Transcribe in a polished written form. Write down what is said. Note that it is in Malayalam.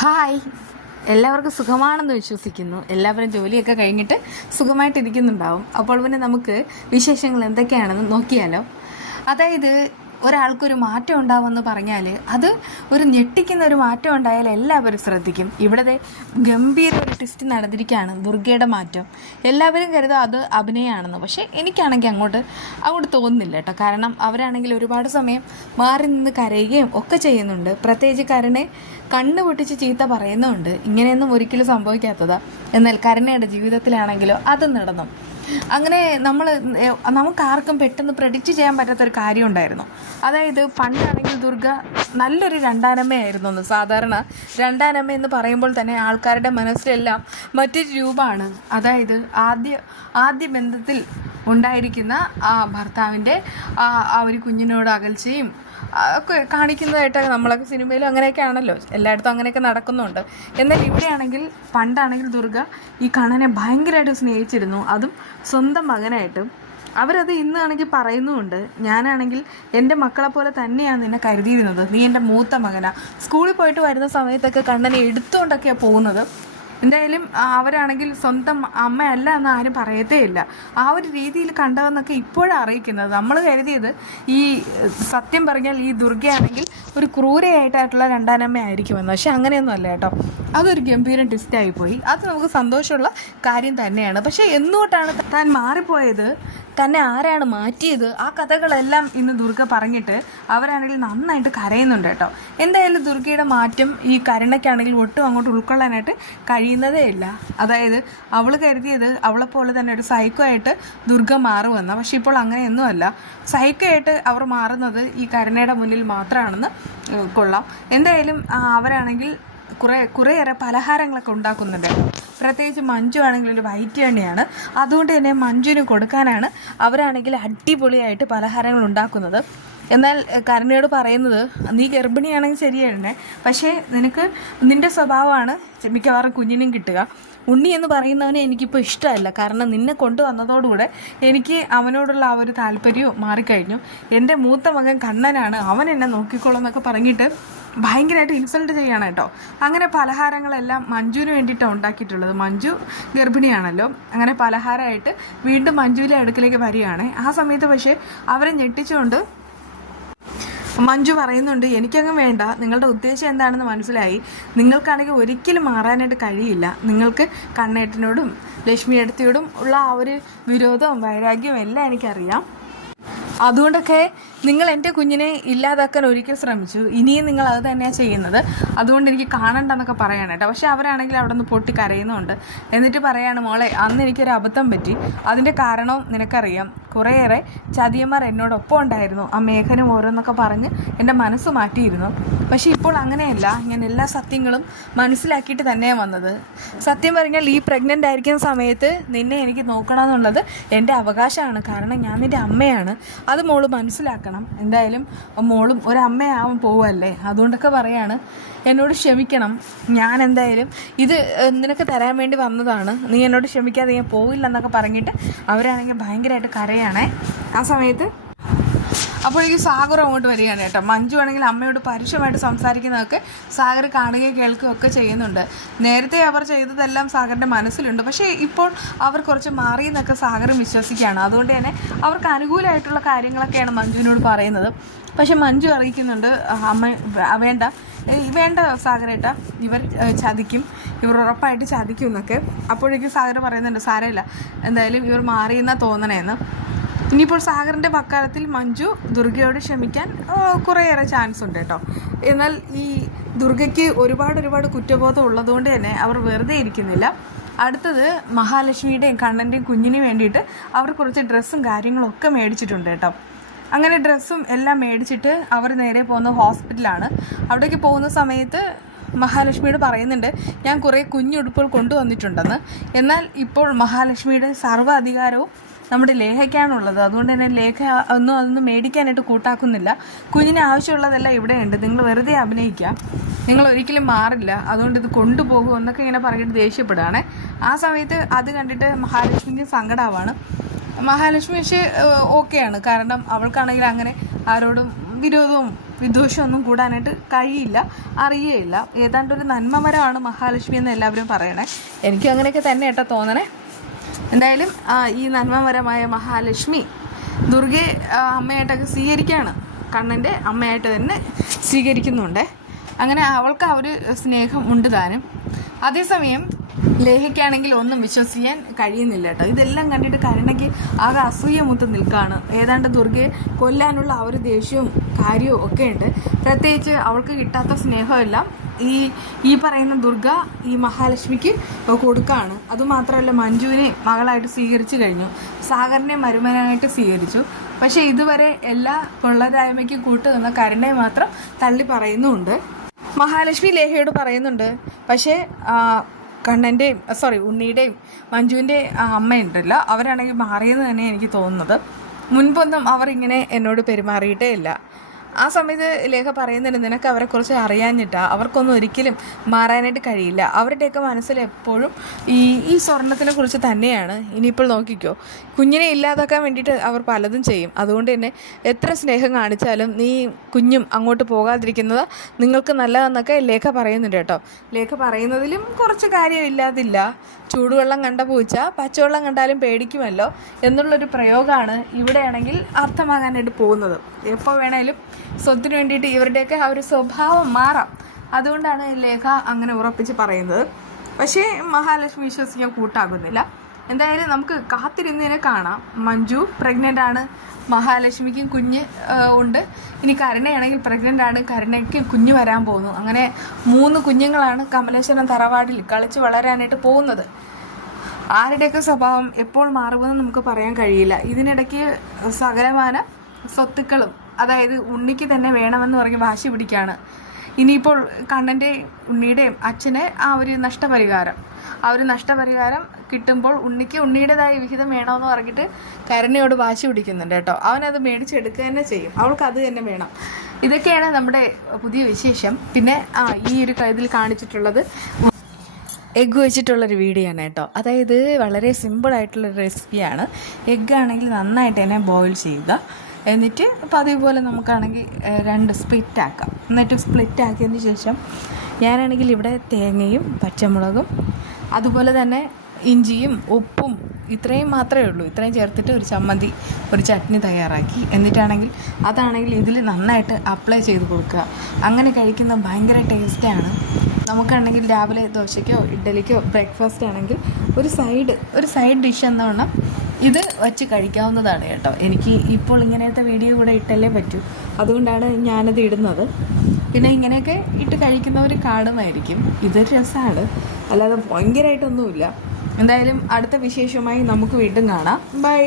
ഹായ്, എല്ലാവർക്കും സുഖമാണെന്ന് വിശ്വസിക്കുന്നു. എല്ലാവരും ജോലിയൊക്കെ കഴിഞ്ഞിട്ട് സുഖമായിട്ടിരിക്കുന്നുണ്ടാവും. അപ്പോൾ പിന്നെ നമുക്ക് വിശേഷങ്ങൾ എന്തൊക്കെയാണെന്ന് നോക്കിയാലോ. അതായത് ഒരാൾക്കൊരു മാറ്റം ഉണ്ടാവുമെന്ന് പറഞ്ഞാൽ അത് ഒരു ഞെട്ടിക്കുന്ന ഒരു മാറ്റം ഉണ്ടായാൽ എല്ലാവരും ശ്രദ്ധിക്കും. ഇവിടത്തെ ഗംഭീര ഒരു ട്വിസ്റ്റ് നടന്നിരിക്കുകയാണ്. ദുർഗയുടെ മാറ്റം എല്ലാവരും കരുതും അത് അഭിനയമാണെന്ന്. പക്ഷേ എനിക്കാണെങ്കിൽ അങ്ങോട്ട് തോന്നുന്നില്ല കേട്ടോ. കാരണം അവരാണെങ്കിൽ ഒരുപാട് സമയം മാറി നിന്ന് കരയുകയും ഒക്കെ ചെയ്യുന്നുണ്ട്. പ്രത്യേകിച്ച് കരുണെ കണ്ണ് പൊട്ടിച്ച് ചീത്ത പറയുന്നുണ്ട്. ഇങ്ങനെയൊന്നും ഒരിക്കലും സംഭവിക്കാത്തതാ. എന്നാൽ കരുണയുടെ ജീവിതത്തിലാണെങ്കിലോ അത് നടന്നു. അങ്ങനെ നമുക്കാർക്കും പെട്ടെന്ന് പ്രെഡിക്റ്റ് ചെയ്യാൻ പറ്റാത്തൊരു കാര്യം ഉണ്ടായിരുന്നു. അതായത് പണ്ടാണെങ്കിൽ ദുർഗ നല്ലൊരു രണ്ടാനമ്മയായിരുന്നു. സാധാരണ രണ്ടാനമ്മ എന്ന് പറയുമ്പോൾ തന്നെ ആൾക്കാരുടെ മനസ്സിലെല്ലാം മറ്റൊരു രൂപമാണ്. അതായത് ആദ്യ ബന്ധത്തിൽ ഉണ്ടായിരിക്കുന്ന ആ ഭർത്താവിൻ്റെ ആ ഒരു കുഞ്ഞിനോട് അകൽച്ചയും ഒക്കെ കാണിക്കുന്നതായിട്ടൊക്കെ നമ്മളൊക്കെ സിനിമയിലും അങ്ങനെയൊക്കെ ആണല്ലോ, എല്ലായിടത്തും അങ്ങനെയൊക്കെ നടക്കുന്നുണ്ട്. എന്നാൽ ഇവിടെയാണെങ്കിൽ പണ്ടാണെങ്കിൽ ദുർഗ ഈ കണ്ണനെ ഭയങ്കരമായിട്ട് സ്നേഹിച്ചിരുന്നു, അതും സ്വന്തം മകനായിട്ടും. അവരത് ഇന്നാണെങ്കിൽ പറയുന്നുമുണ്ട്. ഞാനാണെങ്കിൽ എൻ്റെ മക്കളെ പോലെ തന്നെയാണ് നിന്നെ കരുതിയിരുന്നത്, നീ എൻ്റെ മൂത്ത മകനാണ്. സ്കൂളിൽ പോയിട്ട് വരുന്ന സമയത്തൊക്കെ കണ്ണനെ എടുത്തുകൊണ്ടൊക്കെയാണ് പോകുന്നത്. എന്തായാലും അവരാണെങ്കിൽ സ്വന്തം അമ്മയല്ല എന്ന് ആരും പറയത്തേ ഇല്ല. ആ ഒരു രീതിയിൽ കണ്ടതെന്നൊക്കെ ഇപ്പോഴാണ് അറിയിക്കുന്നത്. നമ്മൾ കരുതിയത് ഈ സത്യം പറഞ്ഞാൽ ഈ ദുർഗയാണെങ്കിൽ ഒരു ക്രൂരയായിട്ടായിട്ടുള്ള രണ്ടാനമ്മ ആയിരിക്കുമെന്ന്. പക്ഷെ അങ്ങനെയൊന്നും അല്ല കേട്ടോ. അതൊരു ഗംഭീരം ട്വിസ്റ്റായിപ്പോയി. അത് നമുക്ക് സന്തോഷമുള്ള കാര്യം തന്നെയാണ്. പക്ഷേ എന്തുകൊണ്ടാണ് താൻ മാറിപ്പോയത്, തന്നെ ആരാണ് മാറ്റിയത്, ആ കഥകളെല്ലാം ഇന്ന് ദുർഗ പറഞ്ഞിട്ട് അവരാണെങ്കിൽ നന്നായിട്ട് കരയുന്നുണ്ട് കേട്ടോ. എന്തായാലും ദുർഗയുടെ മാറ്റം ഈ കരുണയ്ക്കാണെങ്കിൽ ഒട്ടും അങ്ങോട്ട് ഉൾക്കൊള്ളാനായിട്ട് കഴിയുന്നതേ ഇല്ല. അതായത് അവൾ കരുതിയത് അവളെപ്പോലെ തന്നെ ഒരു സൈക്കോ ആയിട്ട് ദുർഗ മാറുമെന്ന. പക്ഷെ ഇപ്പോൾ അങ്ങനെയൊന്നുമല്ല. സൈക്കോ ആയിട്ട് അവർ മാറുന്നത് ഈ കരുണയുടെ മുന്നിൽ മാത്രമാണെന്ന് കൊള്ളാം. എന്തായാലും അവരാണെങ്കിൽ കുറേയേറെ പലഹാരങ്ങളൊക്കെ ഉണ്ടാക്കുന്നുണ്ട്. പ്രത്യേകിച്ച് മഞ്ജു ആണെങ്കിൽ ഒരു വൈറ്റ് എണ്ണയാണ്. അതുകൊണ്ട് തന്നെ മഞ്ജുവിന് കൊടുക്കാനാണ് അവരാണെങ്കിൽ അടിപൊളിയായിട്ട് പലഹാരങ്ങൾ ഉണ്ടാക്കുന്നത്. എന്നാൽ കരുണയോട് പറയുന്നത്, നീ ഗർഭിണിയാണെങ്കിൽ ശരിയാണ്, പക്ഷേ നിൻ്റെ സ്വഭാവമാണ് മിക്കവാറും കുഞ്ഞിനും കിട്ടുക. ഉണ്ണി എന്ന് പറയുന്നവനെ എനിക്കിപ്പോൾ ഇഷ്ടമല്ല. കാരണം നിന്നെ കൊണ്ടുവന്നതോടുകൂടെ എനിക്ക് അവനോടുള്ള ആ ഒരു താല്പര്യവും മാറിക്കഴിഞ്ഞു. എൻ്റെ മൂത്ത മകൻ കണ്ണനാണ്, അവൻ എന്നെ നോക്കിക്കോളും എന്നൊക്കെ പറഞ്ഞിട്ട് ഭയങ്കരമായിട്ട് ഇൻസൾട്ട് ചെയ്യണം കേട്ടോ. അങ്ങനെ പലഹാരങ്ങളെല്ലാം മഞ്ജുവിന് വേണ്ടിയിട്ടാണ് ഉണ്ടാക്കിയിട്ടുള്ളത്. മഞ്ജു ഗർഭിണിയാണല്ലോ. അങ്ങനെ പലഹാരമായിട്ട് വീണ്ടും മഞ്ജുവിലെ അടുക്കിലേക്ക് വരികയാണ്. ആ സമയത്ത് പക്ഷേ അവരെ ഞെട്ടിച്ചുകൊണ്ട് മഞ്ജു പറയുന്നുണ്ട്, എനിക്കങ്ങ് വേണ്ട, നിങ്ങളുടെ ഉദ്ദേശം എന്താണെന്ന് മനസ്സിലായി. നിങ്ങൾക്കാണെങ്കിൽ ഒരിക്കലും മാറാനായിട്ട് കഴിയില്ല. നിങ്ങൾക്ക് കണ്ണേട്ടനോടും ലക്ഷ്മി എടുത്തിയോടും ഉള്ള ആ ഒരു വിരോധവും വൈരാഗ്യവും എല്ലാം എനിക്കറിയാം. അതുകൊണ്ടൊക്കെ നിങ്ങൾ എൻ്റെ കുഞ്ഞിനെ ഇല്ലാതാക്കാൻ ഒരിക്കൽ ശ്രമിച്ചു, ഇനിയും നിങ്ങൾ അത് തന്നെയാണ് ചെയ്യുന്നത്. അതുകൊണ്ട് എനിക്ക് കാണണ്ടെന്നൊക്കെ പറയാണ് കേട്ടോ. പക്ഷെ അവരാണെങ്കിൽ അവിടെ നിന്ന് പൊട്ടി കരയുന്നുണ്ട്. എന്നിട്ട് പറയാണ്, മോളെ അന്ന് എനിക്കൊരു അബദ്ധം പറ്റി, അതിൻ്റെ കാരണവും നിനക്കറിയാം. കുറേയേറെ ചതിയന്മാർ എന്നോടൊപ്പം ഉണ്ടായിരുന്നു. ആ മേഘനും ഓരോന്നൊക്കെ പറഞ്ഞ് എൻ്റെ മനസ്സ് മാറ്റിയിരുന്നു. പക്ഷേ ഇപ്പോൾ അങ്ങനെയല്ല. ഞാൻ എല്ലാ സത്യങ്ങളും മനസ്സിലാക്കിയിട്ട് തന്നെയാണ് വന്നത്. സത്യം പറഞ്ഞാൽ ഈ പ്രഗ്നൻ്റ് ആയിരിക്കുന്ന സമയത്ത് നിന്നെ എനിക്ക് നോക്കണമെന്നുള്ളത് എൻ്റെ അവകാശമാണ്. കാരണം ഞാൻ നിൻ്റെ അമ്മയാണ്. അത് മോള് മനസ്സിലാക്കണം. എന്തായാലും മോളും ഒരമ്മയാവാൻ പോവല്ലേ, അതുകൊണ്ടൊക്കെ പറയാണ്, എന്നോട് ക്ഷമിക്കണം. ഞാൻ എന്തായാലും ഇത് നിനക്ക് തരാൻ വേണ്ടി വന്നതാണ്, നീ എന്നോട് ക്ഷമിക്കാതെ ഞാൻ പോവില്ലെന്നൊക്കെ പറഞ്ഞിട്ട് അവരാണെങ്കിൽ ഭയങ്കരമായിട്ട് കരയാണേ. ആ സമയത്ത് അപ്പോഴേക്കും സാഗർ അങ്ങോട്ട് വരികയാണ് കേട്ടോ. മഞ്ജു ആണെങ്കിൽ അമ്മയോട് പരുഷമായിട്ട് സംസാരിക്കുന്നതൊക്കെ സാഗർ കാണുകയും കേൾക്കുകയും ഒക്കെ ചെയ്യുന്നുണ്ട്. നേരത്തെ അവർ ചെയ്തതെല്ലാം സാഗറിൻ്റെ മനസ്സിലുണ്ട്. പക്ഷേ ഇപ്പോൾ അവർ കുറച്ച് മാറിയെന്നൊക്കെ സാഗറും വിശ്വസിക്കുകയാണ്. അതുകൊണ്ട് തന്നെ അവർക്ക് അനുകൂലമായിട്ടുള്ള കാര്യങ്ങളൊക്കെയാണ് മഞ്ജുവിനോട് പറയുന്നത്. പക്ഷെ മഞ്ജു അറിയിക്കുന്നുണ്ട്, അമ്മ വേണ്ട സാഗരേട്ട, ഇവർ ചതിക്കും, ഇവർ ഉറപ്പായിട്ട് ചതിക്കും എന്നൊക്കെ. അപ്പോഴേക്കും സാഗർ പറയുന്നുണ്ട്, സാരമില്ല, എന്തായാലും ഇവർ മാറിയെന്നാണ് തോന്നണേന്ന്. ഇനിയിപ്പോൾ സാഗറിൻ്റെ വക്കാലത്തിൽ മഞ്ജു ദുർഗയോട് ക്ഷമിക്കാൻ കുറേയേറെ ചാൻസ് ഉണ്ട് കേട്ടോ. എന്നാൽ ഈ ദുർഗയ്ക്ക് ഒരുപാട് കുറ്റബോധം ഉള്ളതുകൊണ്ട് തന്നെ അവർ വെറുതെ ഇരിക്കുന്നില്ല. അടുത്തത് മഹാലക്ഷ്മിയുടെയും കണ്ണൻ്റെയും കുഞ്ഞിന് വേണ്ടിയിട്ട് അവർ കുറച്ച് ഡ്രസ്സും കാര്യങ്ങളും ഒക്കെ മേടിച്ചിട്ടുണ്ട് കേട്ടോ. അങ്ങനെ ഡ്രസ്സും എല്ലാം മേടിച്ചിട്ട് അവർ നേരെ പോകുന്ന ഹോസ്പിറ്റലാണ്. അവിടേക്ക് പോകുന്ന സമയത്ത് മഹാലക്ഷ്മിയോട് പറയുന്നുണ്ട്, ഞാൻ കുറേ കുഞ്ഞുടുപ്പുകൾ കൊണ്ടുവന്നിട്ടുണ്ടെന്ന്. എന്നാൽ ഇപ്പോൾ മഹാലക്ഷ്മിയുടെ സർവ്വ അധികാരവും നമ്മുടെ ലേഖയ്ക്കാണുള്ളത്. അതുകൊണ്ട് തന്നെ ലേഖ അതൊന്നും മേടിക്കാനായിട്ട് കൂട്ടാക്കുന്നില്ല. കുഞ്ഞിന് ആവശ്യമുള്ളതെല്ലാം ഇവിടെയുണ്ട്, നിങ്ങൾ വെറുതെ അഭിനയിക്കുക, നിങ്ങൾ ഒരിക്കലും മാറില്ല, അതുകൊണ്ട് ഇത് കൊണ്ടുപോകും എന്നൊക്കെ ഇങ്ങനെ പറഞ്ഞിട്ട് ദേഷ്യപ്പെടുകയാണ്. ആ സമയത്ത് അത് കണ്ടിട്ട് മഹാലക്ഷ്മിക്ക് സങ്കടമാവാണ്. മഹാലക്ഷ്മി പക്ഷേ ഓക്കെയാണ്. കാരണം അവൾക്കാണെങ്കിൽ അങ്ങനെ ആരോടും വിരോധവും വിദ്വേഷവും ഒന്നും കൂടാനായിട്ട് കഴിയില്ല, അറിയേയില്ല. ഏതാണ്ട് ഒരു നന്മമരമാണ് മഹാലക്ഷ്മി എന്ന് എല്ലാവരും പറയണേ. എനിക്കും അങ്ങനെയൊക്കെ തന്നെ കേട്ടോ തോന്നണേ. എന്തായാലും ഈ നന്മമരമായ മഹാലക്ഷ്മി ദുർഗയെ അമ്മയായിട്ടൊക്കെ സ്വീകരിക്കുകയാണ്, കണ്ണൻ്റെ അമ്മയായിട്ട് തന്നെ സ്വീകരിക്കുന്നുണ്ട്. അങ്ങനെ അവൾക്ക് ആ ഒരു സ്നേഹം ഉണ്ട് താനും. അതേസമയം ലേഖയ്ക്കാണെങ്കിൽ ഒന്നും വിശ്വസിക്കാൻ കഴിയുന്നില്ല കേട്ടോ. ഇതെല്ലാം കണ്ടിട്ട് കരുണയ്ക്ക് ആകെ അസൂയ മുത്ത് നിൽക്കുകയാണ്. ഏതാണ്ട് ദുർഗയെ കൊല്ലാനുള്ള ആ ഒരു ദേഷ്യവും കാര്യവും ഒക്കെ ഉണ്ട്. പ്രത്യേകിച്ച് അവൾക്ക് കിട്ടാത്ത സ്നേഹമെല്ലാം ഈ പറയുന്ന ദുർഗ ഈ മഹാലക്ഷ്മിക്ക് കൊടുക്കുകയാണ്. അതുമാത്രമല്ല, മഞ്ജുവിനെ മകളായിട്ട് സ്വീകരിച്ചു കഴിഞ്ഞു, സാഗറിനെ മരുമനായിട്ട് സ്വീകരിച്ചു. പക്ഷേ ഇതുവരെ എല്ലാ കൊള്ളരായ്മയ്ക്കും കൂട്ടുനിന്ന കരുണയെ മാത്രം തള്ളി പറയുന്നുമുണ്ട്. മഹാലക്ഷ്മി ലേഖയോട് പറയുന്നുണ്ട്, പക്ഷേ ഉണ്ണിയുടെയും മഞ്ജുവിൻ്റെ അമ്മയുണ്ടല്ലോ, അവരാണെങ്കിൽ മാറിയെന്ന് തന്നെ എനിക്ക് തോന്നുന്നത്. മുൻപൊന്നും അവർ ഇങ്ങനെ എന്നോട് പെരുമാറിയിട്ടേ ഇല്ല. ആ സമയത്ത് ലേഖ പറയുന്നുണ്ട്, നിനക്ക് അവരെക്കുറിച്ച് അറിയാഞ്ഞിട്ടാ, അവർക്കൊന്നും ഒരിക്കലും മാറാനായിട്ട് കഴിയില്ല. അവരുടെയൊക്കെ മനസ്സിൽ എപ്പോഴും ഈ സ്വർണത്തിനെ കുറിച്ച് തന്നെയാണ്. ഇനിയിപ്പോൾ നോക്കിക്കോ, കുഞ്ഞിനെ ഇല്ലാതാക്കാൻ വേണ്ടിയിട്ട് അവർ പലതും ചെയ്യും. അതുകൊണ്ട് തന്നെ എത്ര സ്നേഹം കാണിച്ചാലും നീ കുഞ്ഞും അങ്ങോട്ട് പോകാതിരിക്കുന്നത് നിങ്ങൾക്ക് നല്ലതെന്നൊക്കെ ലേഖ പറയുന്നുണ്ട് കേട്ടോ. ലേഖ പറയുന്നതിലും കുറച്ച് കാര്യമില്ലാതില്ല. ചൂടുവെള്ളം കണ്ട പൂച്ച പച്ചവെള്ളം കണ്ടാലും പേടിക്കുമല്ലോ എന്നുള്ളൊരു പ്രയോഗമാണ് ഇവിടെയാണെങ്കിൽ അർത്ഥമാകാനായിട്ട് പോകുന്നത്. എപ്പോൾ വേണേലും സ്വത്തിന് വേണ്ടിയിട്ട് ഇവരുടെയൊക്കെ ആ ഒരു സ്വഭാവം മാറാം. അതുകൊണ്ടാണ് ലേഖ അങ്ങനെ ഉറപ്പിച്ച് പറയുന്നത്. പക്ഷേ മഹാലക്ഷ്മി വിശ്വസിക്കാൻ കൂട്ടാകുന്നില്ല. എന്തായാലും നമുക്ക് കാത്തിരുന്നതിനെ കാണാം. മഞ്ജു പ്രഗ്നൻ്റ് ആണ്, മഹാലക്ഷ്മിക്കും കുഞ്ഞ് ഉണ്ട്. ഇനി കരുണയാണെങ്കിൽ പ്രഗ്നൻ്റ് ആണ്, കരുണയ്ക്ക് കുഞ്ഞ് വരാൻ പോകുന്നു. അങ്ങനെ 3 കുഞ്ഞുങ്ങളാണ് കമലേശ്വരം തറവാടിൽ കളിച്ച് വളരാനായിട്ട് പോകുന്നത്. ആരുടെയൊക്കെ സ്വഭാവം എപ്പോൾ മാറുമെന്ന് നമുക്ക് പറയാൻ കഴിയില്ല. ഇതിനിടയ്ക്ക് സകലമാന സ്വത്തുക്കളും, അതായത് ഉണ്ണിക്ക് തന്നെ വേണമെന്ന് പറഞ്ഞ് വാശി പിടിക്കുകയാണ്. ഇനിയിപ്പോൾ കണ്ണൻ്റെയും ഉണ്ണിയുടെയും അച്ഛന് ആ ഒരു നഷ്ടപരിഹാരം കിട്ടുമ്പോൾ ഉണ്ണിക്ക് ഉണ്ണിയുടേതായ വിഹിതം വേണമെന്ന് പറഞ്ഞിട്ട് കരുണയോട് വാശി പിടിക്കുന്നുണ്ട് കേട്ടോ. അവനത് മേടിച്ചെടുക്കുക തന്നെ ചെയ്യും, അവൾക്ക് അത് തന്നെ വേണം. ഇതൊക്കെയാണ് നമ്മുടെ പുതിയ വിശേഷം. പിന്നെ ഈ ഒരു ഇതിൽ കാണിച്ചിട്ടുള്ളത് എഗ്ഗ് വെച്ചിട്ടുള്ളൊരു വീഡിയോ ആണ് കേട്ടോ. അതായത് വളരെ സിമ്പിളായിട്ടുള്ളൊരു റെസിപ്പിയാണ്. എഗ്ഗാണെങ്കിൽ നന്നായിട്ട് തന്നെ ബോയിൽ ചെയ്യുക. എന്നിട്ട് പതിവ് പോലെ നമുക്കാണെങ്കിൽ 2 സ്പ്ലിറ്റ് ആക്കാം. എന്നിട്ട് സ്പ്ലിറ്റ് ആക്കിയതിന് ശേഷം ഞാനാണെങ്കിൽ ഇവിടെ തേങ്ങയും പച്ചമുളകും അതുപോലെ തന്നെ ഇഞ്ചിയും ഉപ്പും ഇത്രയും മാത്രമേ ഉള്ളൂ. ഇത്രയും ചേർത്തിട്ട് ഒരു ചട്നി തയ്യാറാക്കി. അതാണെങ്കിൽ ഇതിൽ നന്നായിട്ട് അപ്ലൈ ചെയ്ത് കൊടുക്കുക. അങ്ങനെ കഴിക്കുന്ന ഭയങ്കര ടേസ്റ്റാണ്. നമുക്കാണെങ്കിൽ രാവിലെ ദോശയ്ക്കോ ഇഡ്ഡലിക്കോ ബ്രേക്ക്ഫാസ്റ്റ് ആണെങ്കിൽ ഒരു സൈഡ് ഡിഷ് എന്നോണം ഇത് വച്ച് കഴിക്കാവുന്നതാണ് കേട്ടോ. എനിക്ക് ഇപ്പോൾ ഇങ്ങനത്തെ വീഡിയോ കൂടെ ഇട്ടല്ലേ പറ്റൂ, അതുകൊണ്ടാണ് ഞാനത് ഇടുന്നത്. പിന്നെ ഇങ്ങനെയൊക്കെ ഇട്ട് കഴിക്കുന്നവർ കാണുമായിരിക്കും. ഇതൊരു രസമാണ്, അല്ലാതെ ഭയങ്കരമായിട്ടൊന്നുമില്ല. എന്തായാലും അടുത്ത വിശേഷമായി നമുക്ക് വീണ്ടും കാണാം. ബൈ.